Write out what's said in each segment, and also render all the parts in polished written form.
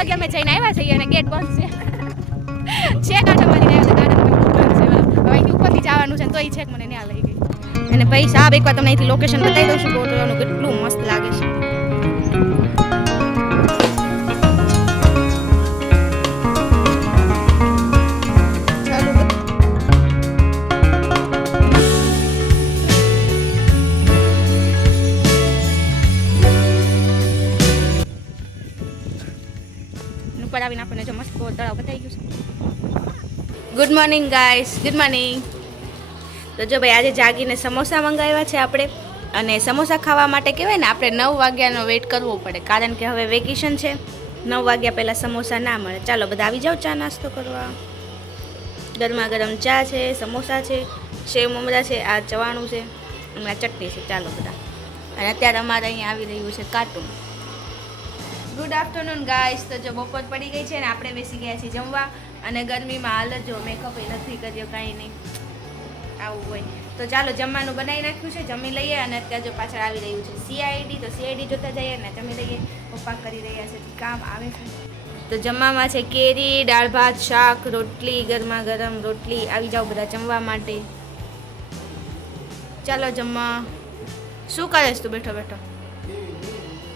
લગી અમે જઈને આવ્યા છીએ અને ગેટ બંધ છે કાંઠો મારીને આવ્યા ગાર્ડન બંધ છે હવે અહીંથી ઉપરથી જવાનું છે તો એ છે મને ત્યાં લઈ ગઈ અને ભાઈ સાહેબ એકવાર તમને અહીંથી લોકેશન બતાવી દઉં છું ગોતવાનું કેટલું મસ્ત લાગે છે આવીને આપણને જો મસ્ત તળાવ બતાવી ગયું છે good morning guys good morning તો જો ભાઈ આજે જાગીને સમોસા મંગાવ્યા છે આપણે અને સમોસા ખાવા માટે કહેવાય ને આપણે 9 વાગ્યાનો વેઇટ કરવો પડે કારણ કે હવે વેકેશન છે 9 વાગ્યા પહેલાં સમોસા ના મળે ચાલો બધા આવી જાઓ ચા નાસ્તો કરવા ગરમા ગરમ ચા છે સમોસા છે સેવ મમરા છે આ ચવાણું છે અને આ ચટણી છે ચાલો બધા અને અત્યારે અમારે અહીંયા આવી રહ્યું છે કાર્ટૂન ગુડ આફ્ટરનૂન ગાઈસ તો જો બપોર પડી ગઈ છે ને આપણે બેસી ગયા છીએ જમવા અને ગરમીમાં હાલ જો મેકઅપ નથી કર્યો કાંઈ નહીં આવું હોય તો ચાલો જમવાનું બનાવી નાખ્યું છે જમી લઈએ અને અત્યારે જો પાછળ આવી રહ્યું છે સીઆઈડી તો સીઆઈડી જોતા જઈએ ને જમી લઈએ પપ્પા કરી રહ્યા છે કામ આવે છે તો જમવામાં છે કેરી દાળ ભાત શાક રોટલી ગરમા ગરમ રોટલી આવી જાઓ બધા જમવા માટે ચાલો જમવા શું કરે છે તું બેઠો બેઠો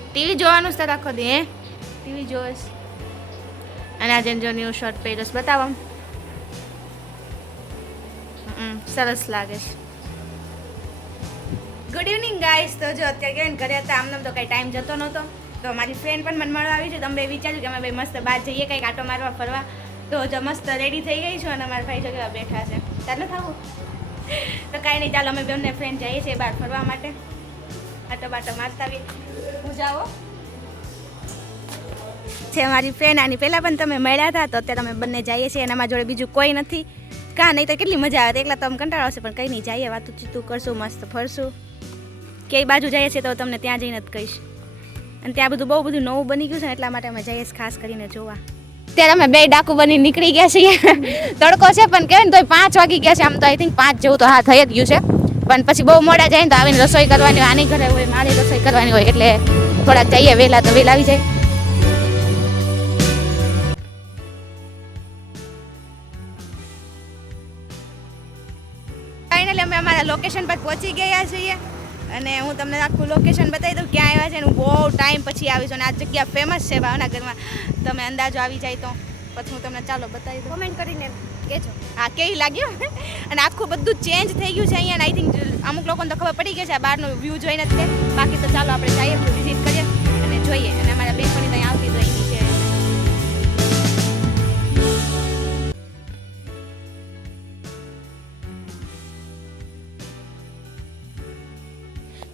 ટીવી જોવાનું જ રાખો દે હે ટીવી જોઈશ અને આજે જો ન્યૂ શર્ટ પહેર્યો બતાવો સરસ લાગે છે ગુડ ઇવનિંગ ગાઈસ તો જો અત્યારે કેવું ઘરે હતા આમને તો કંઈ ટાઈમ જતો નહોતો તો મારી ફ્રેન્ડ પણ મને મળવા આવી છે તો અમે વિચાર્યું કે અમે ભાઈ મસ્ત બહાર જઈએ કંઈક આટો મારવા ફરવા તો જો મસ્ત રેડી થઈ ગઈ છું અને મારા ભાઈ જો કેવા બેઠા છે ચાલો થવું તો કાંઈ નહીં ચાલો અમે બંને ફ્રેન્ડ જઈએ છીએ બહાર ફરવા માટે આટો બાટો મારતા આવી હું જાઓ છે મારી ફ્રેન્ડ આની પહેલાં પણ તમે મળ્યા હતા તો અત્યારે અમે બંને જઈએ છીએ અને અમારા જોડે બીજું કોઈ નથી કાં નહીં તો કેટલી મજા આવે એકલા તો અમે કંટાળો આવશે પણ કંઈ નહીં જઈએ વાતું કરશું મસ્ત ફરશું ક્યાંય બાજુ જઈએ છીએ તો તમને ત્યાં જઈને જ કહીશ અને ત્યાં બહુ બધું નવું બની ગયું છે ને એટલા માટે અમે જઈએ ખાસ કરીને જોવા અત્યારે અમે બે ડાકુ બની નીકળી ગયા છીએ તડકો છે પણ કહેવાય ને તો 5 વાગી ગયા છે આમ તો આઈ થિંક 5 જેવું તો હા થઈ જ ગયું છે પણ પછી બહુ મોડા જાય ને તો આવીને રસોઈ કરવાની હોય આની ઘરે હોય મારી રસોઈ કરવાની હોય એટલે થોડાક જઈએ વહેલા તો વહેલા આવી જાય ફાઇનલી અમે અમારા લોકેશન પર પહોંચી ગયા છીએ અને હું તમને આખું લોકેશન બતાવી દઉં ક્યાં આવ્યા છે અને હું બહુ ટાઈમ પછી આવી છું અને આ જગ્યા ફેમસ છે ભાવનગરમાં તમે અંદાજો આવી જાય તો પછી હું તમને ચાલો બતાવી દઉં કોમેન્ટ કરીને કહેજો હા કેવી લાગ્યું અને આખું બધું ચેન્જ થઈ ગયું છે અહીંયા આઈ થિંક અમુક લોકોને તો ખબર પડી ગઈ છે આ બહારનો વ્યૂ જોઈને જ તે બાકી તો ચાલો આપણે જઈએ વિઝિટ કરીએ અને જોઈએ અને અમારા બેન પણ ત્યાં આવતી તો અહીંની છે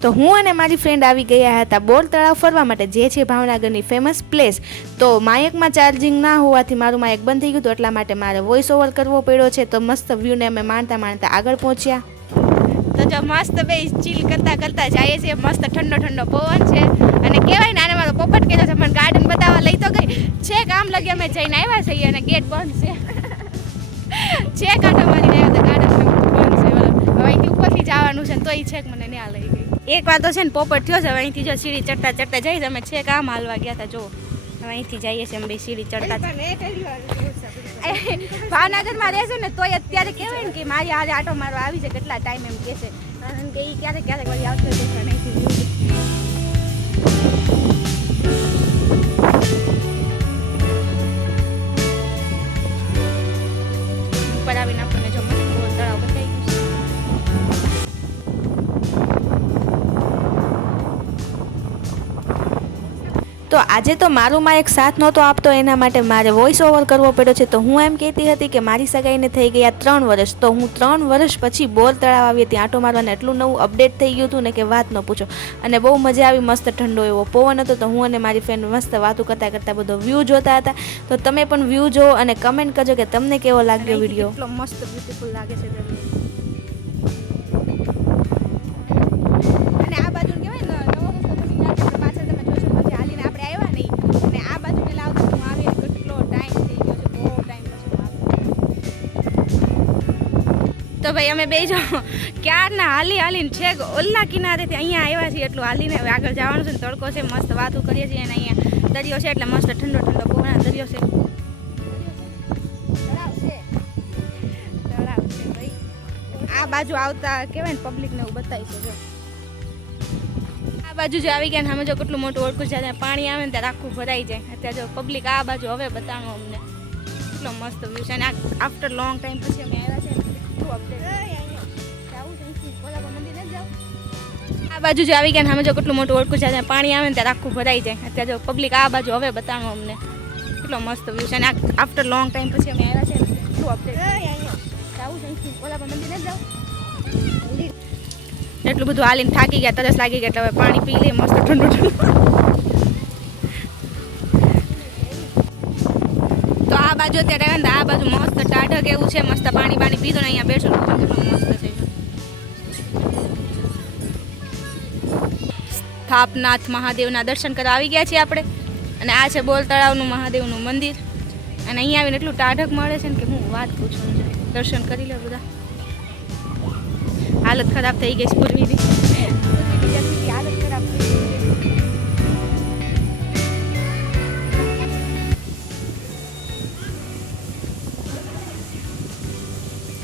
તો હું અને મારી ફ્રેન્ડ આવી ગયા હતા બોર તળાવ ફરવા માટે જે છે ભાવનગરની ફેમસ પ્લેસ તો માયકમાં ચાર્જિંગ ના હોવાથી મારું માયક બંધ થઈ ગયું હતું એટલા માટે મારે વોઇસ ઓવર કરવો પડ્યો છે તો મસ્ત વ્યૂને અમે માણતા આગળ પહોંચ્યા તો જો મસ્ત બે ચીલ કરતા જઈએ છીએ મસ્ત ઠંડો પવન છે અને કહેવાય ને આને મારો પોપટ કહેતો છે પણ ગાર્ડન બતાવવા લઈ તો ગઈ છે કામ લગી અમે જઈને આવ્યા છીએ અને ગેટ બંધ છે કાંઠો મારીને આવ્યા તો ગાર્ડન બંધ છે હવે અહીંથી ઉપરથી જવાનું છે તો એ છે મને ત્યાં લઈ ગઈ એક વાર તો છે ને પોપટ થયો છે હવે અહીંથી જો સીડી ચડતા જઈએ અમે છે કામ હાલવા ગયા હતા જો હવે અહીંથી જઈએ છીએ અમે બે સીડી ચડતા ભાવનગરમાં રહેશે ને તોય અત્યારે કહેવાય ને કે મારી હારે આટો મારવા આવી છે કેટલા ટાઈમ એમ કહે છે કારણ કે એ ક્યારેક વળી આવતો દેખવા અહીંથી ઉપર આવીને આપણને જો મસ્ત તળાવ બતાવી ગયું તો આજે તો મારું માયક સાથ નહોતો આપતો એના માટે મારે વોઇસ ઓવર કરવો પડ્યો છે તો હું એમ કહેતી હતી કે મારી સગાઈને થઈ ગયા 3 વર્ષ તો હું 3 વર્ષ પછી બોર તળાવ આવી હતી આંટો મારવાને એટલું નવું અપડેટ થઈ ગયું હતું ને કે વાત ન પૂછો અને બહુ મજા આવી મસ્ત ઠંડો એવો પવન હતો તો હું અને મારી ફ્રેન્ડ મસ્ત વાતો કરતા બધો વ્યૂ જોતા હતા તો તમે પણ વ્યૂ જો અને કમેન્ટ કરજો કે તમને કેવો લાગ્યો વિડીયો એટલો મસ્ત બ્યુટીફુલ લાગે છે અને આ બાજુ કહેવાય ને નવો રસ્તો પછી પાછળ તમે જોશો પછી હાલીને આપણે આવ્યા નહીં અને આ બાજુ પેલા આવતો હું આવી કેટલો ટાઈમ થઈ ગયો છે બહુ ટાઈમ પછી તો ભાઈ અમે બે જો ક્યારના હાલીને છેક ઓલા કિનારેથી અહીંયા આવ્યા છીએ એટલું હાલીને હવે આગળ જવાનું છે ને તડકો છે મસ્ત વાતો કરીએ છીએ અને અહીંયા દરિયો છે એટલે મસ્ત ઠંડો ઠંડો પવન દરિયો છે. તળાવ છે ભાઈ. આ બાજુ આવતા કહેવાય ને પબ્લિક ને એવું બતાવી છે. જો આ બાજુ જો આવી ગયા ને અમે જો કેટલું મોટું ઓળખું છે ત્યાં પાણી આવે ને ત્યારે આખું ભરાઈ જાય. અત્યારે જો પબ્લિક આ બાજુ હવે બતાવો અમને કેટલો મસ્ત વ્યૂ છે. અને આફ્ટર લોંગ ટાઈમ પછી અમે આવ્યા છે કેટલું અપડેટ. આ બાજુ જો આવી ગયા ને અમે જો કેટલું મોટું ઓળખું છે ત્યાં પાણી આવે ને ત્યારે આખું ભરાઈ જાય. અત્યારે જો પબ્લિક આ બાજુ હવે બતાવો અમને કેટલો મસ્ત વ્યૂ છે. અને આફ્ટર લોંગ ટાઈમ પછી અમે આવ્યા છે કેટલું અપડેટ. એટલું બધું હાલીને થાકી ગયા, તરસ લાગી ગયા એટલે હવે પાણી પી લઈએ મસ્ત ઠંડુ ઠંડુ. તો આ બાજુ અત્યારે આવે ને આ બાજુ મસ્ત ટાઢક એવું છે, મસ્ત પાણી પાણી પીધું ને અહીંયા બેઠું કેટલું મસ્ત છે. સ્થાપનાથ મહાદેવના દર્શન કરવા આવી ગયા છીએ આપણે. અને આ છે બોલ તળાવનું મહાદેવનું મંદિર. અને અહીંયા આવીને એટલું ટાઢક મળે છે ને કે હું વાત પૂછું. દર્શન કરી લે બધા. હાલત ખરાબ થઈ ગઈ પૂર્વીની. હાલત ખરાબ થઈ ગઈ.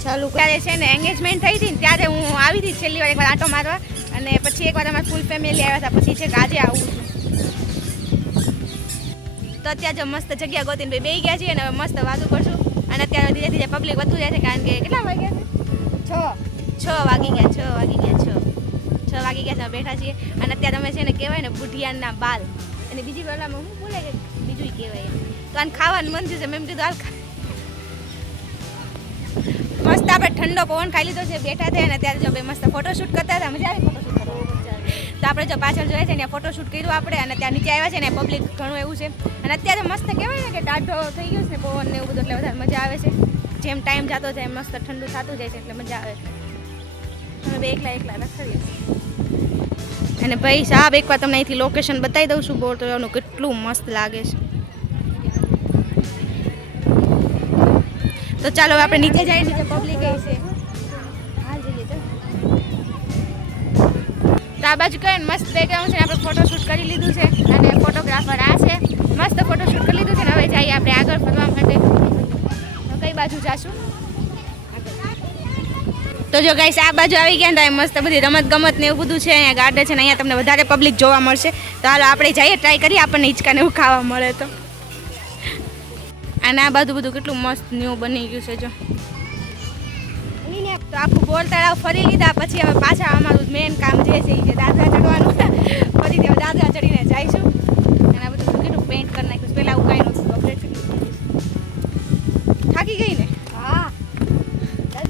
ચાલુ ત્યારે છે ને એંગેજમેન્ટ થઈ હતી ને ત્યારે હું આવી હતી છેલ્લી વાર એકવાર આંટો મારવા. અને પછી એકવાર અમારી ફૂલ ફેમિલી આવ્યા હતા. પછી છે કે આજે આવું છું. તો અત્યારે જો મસ્ત જગ્યા ગોતીને ભાઈ બેસી ગયા છીએ અને હવે મસ્ત વાતું કરશું. અને અત્યારે ધીરે ધીરે પબ્લિક વધુ જાય છે કારણ કે કેટલા વાગ્યા છે? 6 વાગી ગયા. 6 વાગી ગયા છે બેઠા છીએ. અને અત્યારે અમે છે ને કહેવાય ને બુઢિયાના બાલ અને બીજી વારમાં હું બોલે કે બીજું કહેવાય તો આને ખાવાનું મન થયું છે. મેં એમ કીધું હાલ મસ્ત આપણે ઠંડો પવન ખાઈ લીધો છે, બેઠા થયા. અને ત્યારે જો ભાઈ મસ્ત ફોટોશૂટ કરતા હતા. મજા આવી ફોટોશૂટ કરવા. તો આપણે જો પાછળ જોઈએ છે ત્યાં ફોટોશૂટ કર્યું આપણે. અને ત્યાં નીચે આવ્યા છે ને પબ્લિક ઘણું એવું છે. અને અત્યારે મસ્ત કહેવાય ને કે ટાઢો થઈ ગયો છે ને પવન ને એવું બધું એટલે વધારે મજા આવે છે. જેમ ટાઈમ જતો જાય મસ્ત ઠંડુ થતું જાય છે એટલે મજા આવે છે. અમે બે એકલા રખડીએ. અને ભાઈ સાહેબ એકવાર તમને અહીંથી લોકેશન બતાવી દઉં છું. બોર તળાવનું કેટલું મસ્ત લાગે છે. તો ચાલો આપણે નીચે જઈએ છીએ. પબ્લિક એ છે હાલ જઈએ ચાલ. તો આ બાજુ કઈ મસ્ત બેકગ્રાઉન્ડ છે. આપણે ફોટોશૂટ કરી લીધું છે. અને ફોટોગ્રાફર આ છે. મસ્ત ફોટોશૂટ કરી લીધું છે. ને હવે જઈએ આપણે આગળ ફરવા માટે. તો કઈ બાજુ જાશું? તો જો ગાઈસ આ બાજુ આવી ગયા ને મસ્ત બધી રમત ગમત ને એવું બધું છે. અહીંયા ગાર્ડન છે ને અહીંયા તમને વધારે પબ્લિક જોવા મળશે. તો હાલો આપણે જઈએ ટ્રાય કરીએ આપણને હિંચકાને એવું ખાવા મળે તો. અને આ બધું કેટલું મસ્ત ન્યૂ બની ગયું છે. જો તો આખું બોલ તળાવ ફરી લીધા પછી હવે પાછા અમારું મેઇન કામ જે છે એ દાદરા ચડવાનું. ફરીથી હવે દાદરા ચડીને જઈશું. અને આ બધું કેટલું પેઇન્ટ કરી નાખ્યું. પહેલાં ઉકાઈ નહોતું અપડેટ થાકી ગઈ ને. હા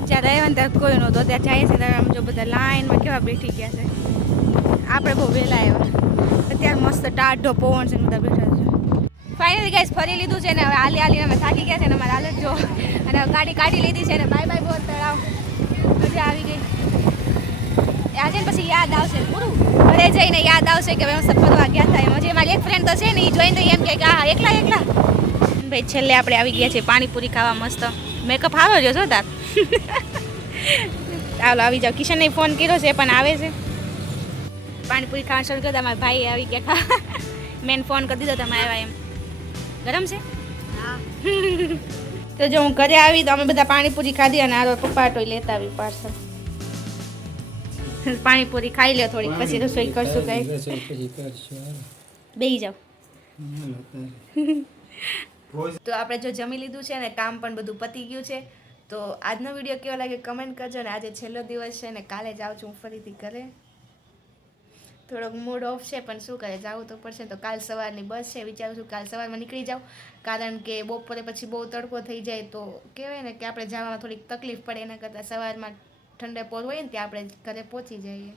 જ્યારે આવ્યા ને ત્યારે કોઈ નહોતું. અત્યારે જાય છે ત્યારે આમ જો બધા લાઈનમાં કેવા બેઠી ગયા છે. આપણે બહુ વહેલા આવ્યા. અત્યારે મસ્ત ટાઢો પવન છે બધા બેઠા છે. ફાઇનલી ગાઈસ ફરી લીધું છે ને હવે હાલીને અમે થાકી ગયા છે ને અમારે હાલત જો. અને ગાડી કાઢી લીધી છે ને બાય બાય બોલ તળાવ. મજા આવી ગઈ. આજે પછી યાદ આવશે પૂરું. ઘરે જઈને યાદ આવશે કે મસ્ત ફરવા ગયા હતા. એમ મારી એક ફ્રેન્ડ તો છે ને એ જોઈને એમ કે હા એકલા ભાઈ. છેલ્લે આપણે આવી ગયા છે પાણીપુરી ખાવા. મસ્ત મેકઅપ સારો રહ્યો છો તાર. ચાલો આવી જાઓ. કિશનને ફોન કર્યો છે પણ આવે છે. પાણીપુરી ખાવા શરૂ કરતા મારા ભાઈ આવી ગયા ખા. મેં ફોન કરી દીધો તમે આવ્યા એમ. ગરમ છે? હા. તો જો હું ઘરે આવી તો અમે બધા પાણીપુરી ખાધી. અને આ પપ્પા તો લેતા આવી પાર્સલ. પાણીપુરી ખાઈ લ્યો થોડીક પછી રસોઈ કરશું કઈ. બેસી જાઓ. તો આપણે જો જમી લીધું છે ને કામ પણ બધું પતી ગયું છે. તો આજનો વિડીયો કેવો લાગે કમેન્ટ કરજો. ને આજે છેલ્લો દિવસ છે ને કાલે જાઉં છું હું ફરીથી ઘરે. થોડોક મૂડ ઓફ છે પણ શું કરે જવું તો પડશે. તો કાલ સવારની બસ છે. વિચારું છું કાલ સવારમાં નીકળી જાઉં. કારણ કે બપોરે પછી બહુ તડકો થઈ જાય તો કહેવાય ને કે આપણે જવામાં થોડીક તકલીફ પડે. એના કરતાં સવારમાં ઠંડે પોર હોય ને ત્યાં આપણે ઘરે પહોંચી જઈએ.